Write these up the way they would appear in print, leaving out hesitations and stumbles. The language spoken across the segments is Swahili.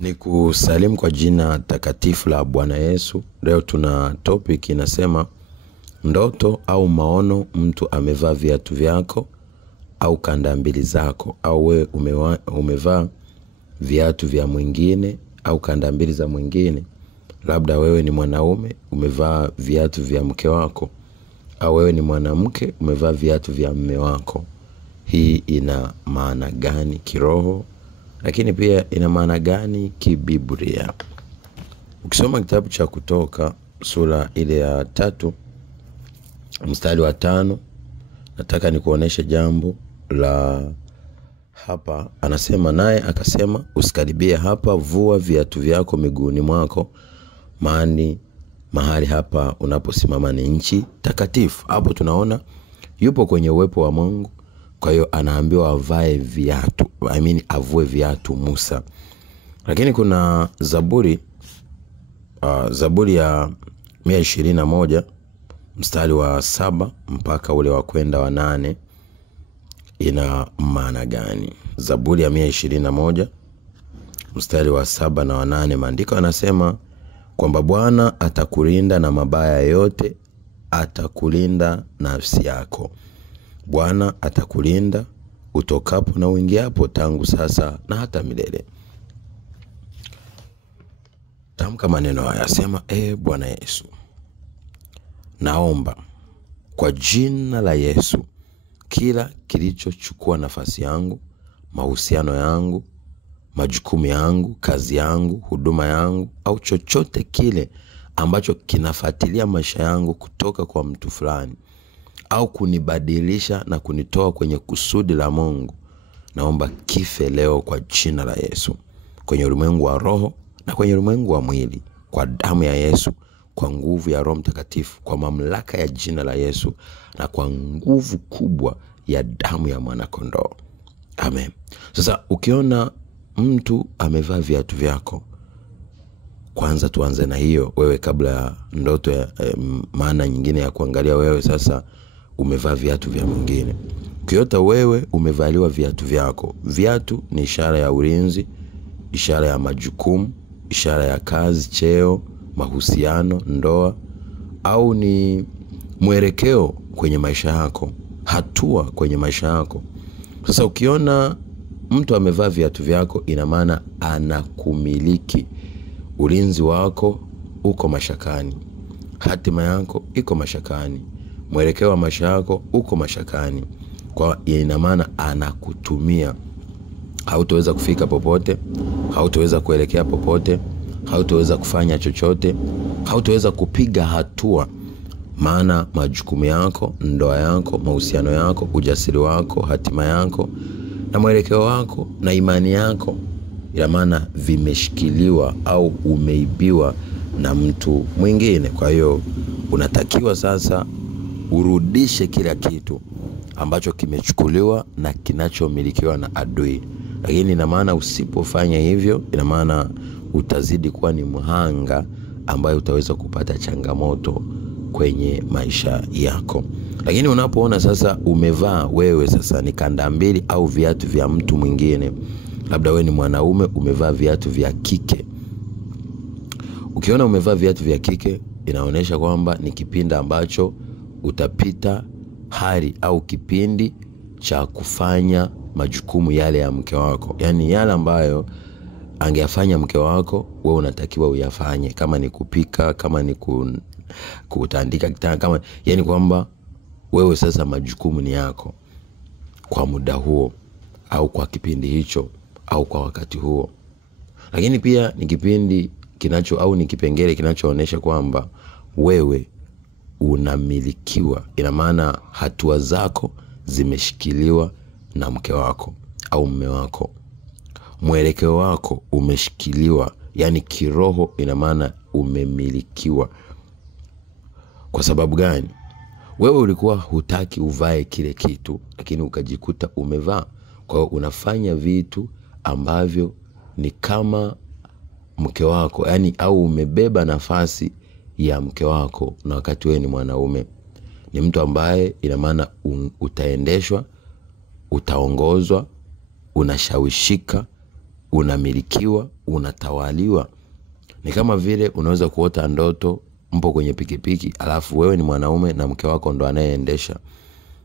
Ni kusalimu kwa jina takatifu la Bwana Yesu. Leo tuna topic inasema ndoto au maono, mtu amevaa viatu vyako au kanda mbili zako, au wewe umevaa viatu vya mwingine au kanda mbili za mwingine. Labda wewe ni mwanaume umevaa viatu vya mke wako, au wewe ni mwanamke umevaa viatu vya mume wako. Hii ina maana gani kiroho? Lakini pia ina maana gani kibiblia? Ukisoma kitabu cha Kutoka sura ile ya 3 mstari wa 5, nataka nikuoneshe jambo la hapa. Anasema, naye akasema, usikaribie hapa, vua viatu vyako miguuni mwako, maana mahali hapa unaposimama ni nchi takatifu. Hapo tunaona yupo kwenye uwepo wa Mungu. Kwa hiyo anaambiwa avae viatu, avue viatu Musa. Lakini kuna Zaburi ya 121 mstari wa 7 mpaka ule wa kwenda wa 8. Ina maana gani? Zaburi ya 121 mstari wa 7 na wa 8, maandiko yanasema kwamba Bwana atakulinda na mabaya yote, atakulinda nafsi yako. Bwana atakulinda utokapo na uingiapo, tangu sasa na hata milele. Tamka maneno haya, sema: Bwana Yesu, naomba kwa jina la Yesu, kila kilichochukua nafasi yangu, mahusiano yangu, majukumu yangu, kazi yangu, huduma yangu, au chochote kile ambacho kinafuatilia maisha yangu kutoka kwa mtu fulani, au kunibadilisha na kunitoa kwenye kusudi la Mungu, naomba kife leo kwa jina la Yesu, kwenye ulimwengu wa roho na kwenye ulimwengu wa mwili, kwa damu ya Yesu, kwa nguvu ya Roho Mtakatifu, kwa mamlaka ya jina la Yesu, na kwa nguvu kubwa ya damu ya mwana kondoo. Amen. Sasa ukiona mtu amevaa viatu vyako, kwanza tuanze na hiyo, wewe kabla ya ndoto ya maana nyingine ya kuangalia wewe sasa umevaa viatu vya mwingine. Ukiota wewe umevaliwa viatu vyako, viatu ni ishara ya ulinzi, ishara ya majukumu, ishara ya kazi, cheo, mahusiano, ndoa, au ni mwelekeo kwenye maisha yako, hatua kwenye maisha yako. Sasa ukiona mtu amevaa viatu vyako, ina maana anakumiliki. Ulinzi wako uko mashakani, hatima yako iko mashakani, mwelekeo wa maisha yako uko mashakani. Kwa ina maana anakutumia. Hautaweza kufika popote, hautaweza kuelekea popote, hautaweza kufanya chochote, hautaweza kupiga hatua. Maana majukumu yako, ndoa yako, mahusiano yako, ujasiri wako, hatima yako na mwelekeo wako na imani yako, ina maana vimeshikiliwa au umeibiwa na mtu mwingine. Kwa hiyo unatakiwa sasa urudishe kila kitu ambacho kimechukuliwa na kinachomilikiwa na adui. Lakini ina maana usipofanya hivyo, ina maana utazidi kuwa ni mhanga ambaye utaweza kupata changamoto kwenye maisha yako. Lakini unapoona sasa umevaa wewe sasa ni kanda mbili au viatu vya mtu mwingine, labda wewe ni mwanaume umevaa viatu vya kike. Ukiona umevaa viatu vya kike, inaonyesha kwamba ni kipindi ambacho utapita hali au kipindi cha kufanya majukumu yale ya mke wako. Yaani yale ambayo angeyafanya mke wako, wewe unatakiwa uyafanye. Kama ni kupika, kama ni kutandika kitanda, kama yani kwamba wewe sasa majukumu ni yako kwa muda huo, au kwa kipindi hicho, au kwa wakati huo. Lakini pia ni kipindi au ni kipengele kinachoonesha kwamba wewe unamilikiwa. Ina maana hatua zako zimeshikiliwa na mke wako au mume wako. Mwelekeo wako umeshikiliwa, yani kiroho, ina maana umemilikiwa. Kwa sababu gani? Wewe ulikuwa hutaki uvae kile kitu, lakini ukajikuta umevaa. Kwa hiyo unafanya vitu ambavyo ni kama mke wako, yani au umebeba nafasi ya mke wako. Na wakati wewe ni mwanaume, ni mtu ambaye ina maana utaendeshwa, utaongozwa, unashawishika unamilikiwa, unatawaliwa. Ni kama vile unaweza kuota ndoto mpo kwenye pikipiki, alafu wewe ni mwanaume na mke wako ndo anayeendesha.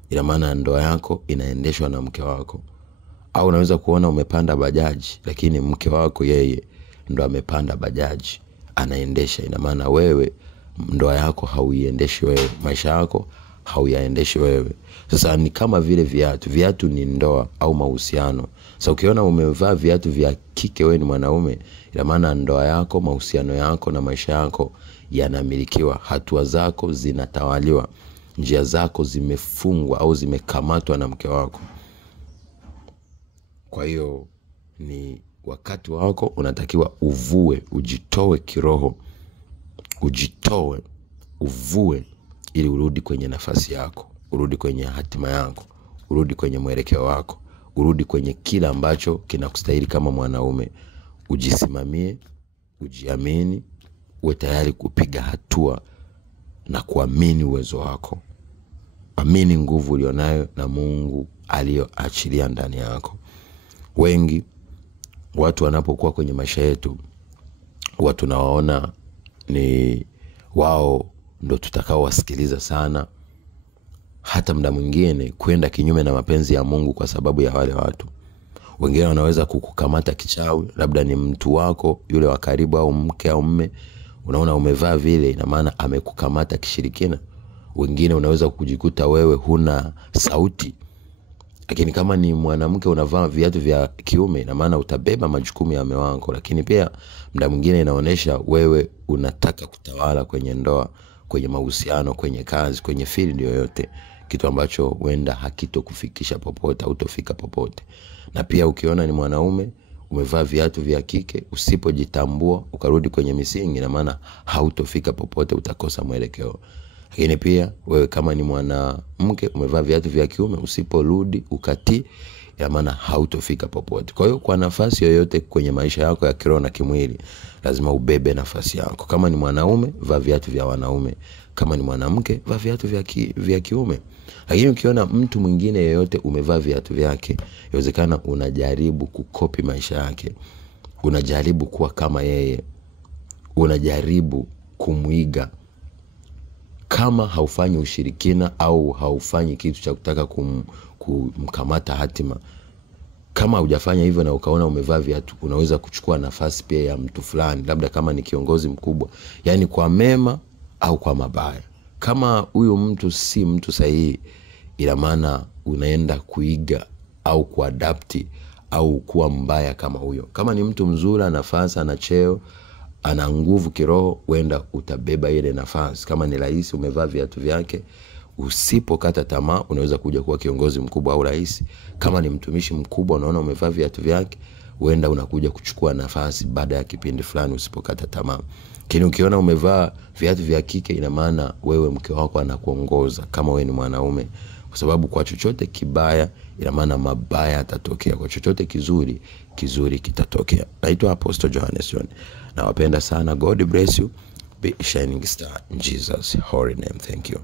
Ina maana ndoa yako inaendeshwa na mke wako. Au unaweza kuona umepanda bajaji, lakini mke wako yeye ndo amepanda bajaji, anaendesha. Ina maana wewe ndoa yako hauiendeshi wewe, maisha yako hauyaendeshi wewe. Sasa ni kama vile viatu ni ndoa au mahusiano. Sasa ukiona umevaa viatu vya kike, wewe ni mwanaume, ina maana ndoa yako, mahusiano yako na maisha yako yanamilikiwa. Hatua zako zinatawaliwa, njia zako zimefungwa au zimekamatwa na mke wako. Kwa hiyo ni wakati wako, unatakiwa uvue, ujitoe kiroho, ujitoe, uvue, ili urudi kwenye nafasi yako, urudi kwenye hatima yako, urudi kwenye mwelekeo wako, urudi kwenye kila ambacho kinakustahili kama mwanaume. Ujisimamie, ujiamini, uwe tayari kupiga hatua na kuamini uwezo wako. Amini nguvu ulionayo na Mungu aliyoachilia ndani yako. Wengi watu wanapokuwa kwenye maisha yetu, watu nawaona ni wao ndo tutakao wasikiliza sana, hata muda mwingine kwenda kinyume na mapenzi ya Mungu kwa sababu ya wale watu. Wengine wanaweza kukukamata kichawi, labda ni mtu wako yule wa karibu au mke au mume, unaona umevaa vile, ina maana amekukamata kishirikina. Wengine unaweza kujikuta wewe huna sauti, lakini kama ni mwanamke unavaa viatu vya kiume, ina maana utabeba majukumu ya mume wako. Lakini pia muda mwingine inaonesha wewe unataka kutawala kwenye ndoa, kwenye mahusiano, kwenye kazi, kwenye field yoyote, kitu ambacho huenda hakitokufikisha popote, hutofika popote. Na pia ukiona ni mwanaume umevaa viatu vya kike, usipojitambua ukarudi kwenye misingi, ina maana hautofika popote, utakosa mwelekeo. Lakini pia wewe kama ni mwanamke umevaa viatu vya kiume, usiporudi ukatii, ina maana hautofika popote. Kwa hiyo kwa nafasi yoyote kwenye maisha yako ya kiroho na kimwili, lazima ubebe nafasi yako. Kama ni mwanaume, vaa viatu vya wanaume. Kama ni mwanamke, vaa viatu vya kiume. Lakini ukiona mtu mwingine yeyote umevaa viatu vyake, inawezekana unajaribu kukopi maisha yake, unajaribu kuwa kama yeye, unajaribu kumuiga. Kama haufanyi ushirikina au haufanyi kitu cha kutaka kumkamata hatima, kama hujafanya hivyo na ukaona umevaa viatu, unaweza kuchukua nafasi pia ya mtu fulani, labda kama ni kiongozi mkubwa, yani kwa mema au kwa mabaya. Kama huyu mtu si mtu sahihi, ina maana unaenda kuiga au kuadapti au kuwa mbaya kama huyo. Kama ni mtu mzuri, nafasi, ana cheo, ana nguvu kiroho, wenda utabeba ile nafasi. Kama ni rais umevaa viatu vyake, usipokata tamaa unaweza kuja kuwa kiongozi mkubwa au rais. Kama ni mtumishi mkubwa, unaona umevaa viatu vyake, wenda unakuja kuchukua nafasi baada ya kipindi fulani, usipokata tamaa. Lakini ukiona umevaa viatu vya kike, ina maana wewe mke wako anakuongoza kama wewe ni mwanaume, kwa sababu kwa chochote kibaya, ina maana mabaya yatatokea. Kwa chochote kizuri kitatokea. Naitwa Apostle Johannes John. Nawapenda sana. God bless you. Be a shining star in Jesus' holy name. Thank you.